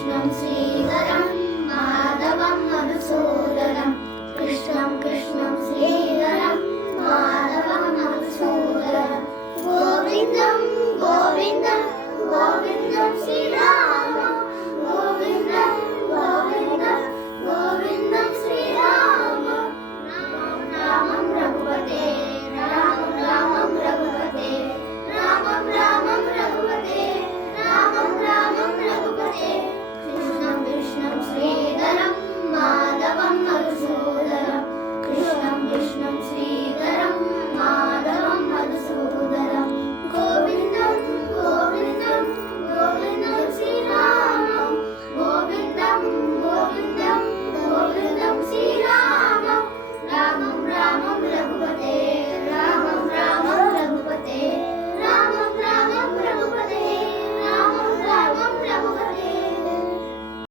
कृष्णं श्रीधरं माधवं मधुसूदनं कृष्णं कृष्णं श्रीधरं माधवं मधुसूदनं गोविन्दं गोविन्दं गोविन्दं श्रीराम